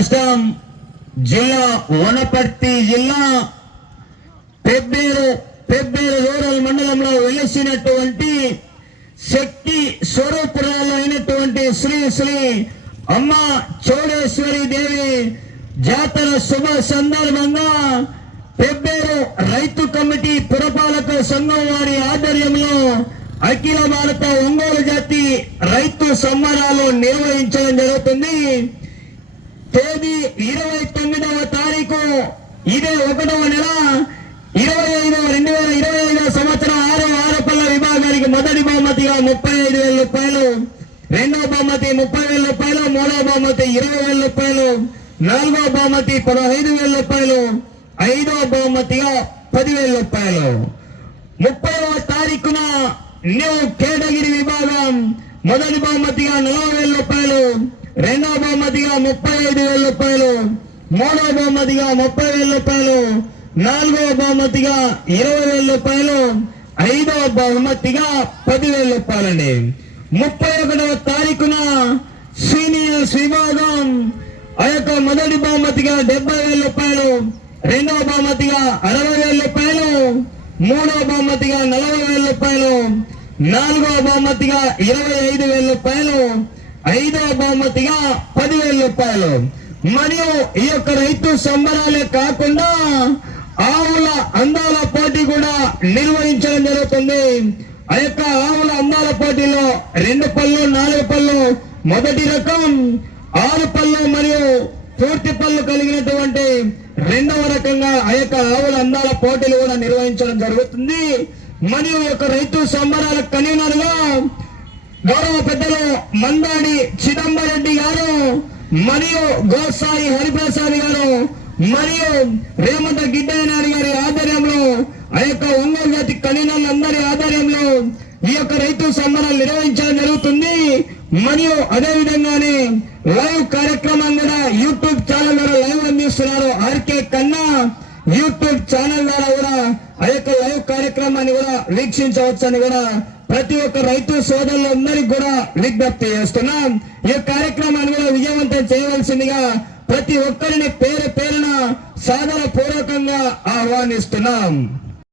రాష్ట్రం జిల్లా వనపర్తి జిల్లా పెబ్బేరు పెబ్బేరు రూరల్ మండలంలో వెలిసినటువంటి శక్తి స్వరూపురాలు అయినటువంటి శ్రీ శ్రీ అమ్మ చౌడేశ్వరి దేవి జాతర శుభ సందర్భంగా పెబ్బేరు రైతు కమిటీ పురపాలక సంఘం వారి ఆధ్వర్యంలో అఖిల భారత ఒంగోలు జాతి రైతు సంబరాలు నిర్వహించడం జరుగుతుంది. తేదీ ఇరవై తొమ్మిదవ తారీఖు. ఇదే ఒకటవ నెల ఇరవై ఐదవ రెండు వేల ఇరవై ఐదవ సంవత్సరం ఆరో ఆరపల్ల విభాగానికి మొదటి బహుమతిగా ముప్పై ఐదు వేల రూపాయలు రెండవ బహుమతి ముప్పై వేల రూపాయలు మూడవ బహుమతి ఇరవై వేల రూపాయలు నాలుగవ బహుమతి పదహైదు వేల రూపాయలు ఐదవ బహుమతిగా పదివేల రూపాయలు. ముప్పైవ తారీఖున న్యూ కేటగిరి విభాగం మొదటి బహుమతిగా నలభై వేల రూపాయలు రెండవ బహుమతిగా ముప్పై ఐదు వేల రూపాయలు మూడవ బహుమతిగా ముప్పై వేల రూపాయలు నాలుగవ బహుమతిగా ఇరవై వేల రూపాయలు ఐదవ బహుమతిగా పదివేల రూపాయలండి. ముప్పై ఒకటవ తారీఖున సీనియర్స్ విభాగం ఆ యొక్క మొదటి బహుమతిగా డెబ్బై వేల రూపాయలు రెండవ బహుమతిగా అరవై వేల రూపాయలు మూడవ బహుమతిగా నలభై వేల రూపాయలు నాలుగవ బహుమతిగా ఇరవై ఐదు వేల రూపాయలు ఐదవ బహుమతిగా పదివేల రూపాయలు. మరియు ఈ యొక్క రైతు సంబరాలే కాకుండా ఆవుల అందాల పోటీ కూడా నిర్వహించడం జరుగుతుంది. ఆ యొక్క ఆవుల అందాల పోటీలో రెండు పళ్ళు నాలుగు పళ్ళు మొదటి రకం ఆరు పళ్ళు మరియు పూర్తి పళ్ళు కలిగినటువంటి రెండవ రకంగా ఆ యొక్క ఆవుల అందాల పోటీలు కూడా నిర్వహించడం జరుగుతుంది. మరియు ఈ యొక్క రైతు సంబరాల కన్వీనర్ గౌరవ పెద్దలు మందాడి చిదంబరెడ్డి గారు మరియు గోసాయి హరిప్రసాద్ గారు మరియు రేమంత గిడ్డయ్య గారి ఆధ్వర్యంలో ఆ యొక్క ఒంగోలు జాతి కలినందరి అందరి ఆధ్వర్యంలో ఈ యొక్క రైతు సంబరాలు నిర్వహించడం జరుగుతుంది. మరియు అదే విధంగానే లైవ్ కార్యక్రమం కూడా యూట్యూబ్ ఛానల్ ద్వారా లైవ్ అందిస్తున్నారు ఆర్కే కన్నా. యూట్యూబ్ ఛానల్ ద్వారా కూడా ఆ యొక్క లైవ్ కార్యక్రమాన్ని కూడా వీక్షించవచ్చని కూడా ప్రతి ఒక్క రైతు సోదరులందరికీ కూడా విజ్ఞప్తి చేస్తున్నాం. ఈ కార్యక్రమాన్ని కూడా విజయవంతం చేయవలసిందిగా ప్రతి ఒక్కరిని పేరు పేరున సాదర పూర్వకంగా ఆహ్వానిస్తున్నాం.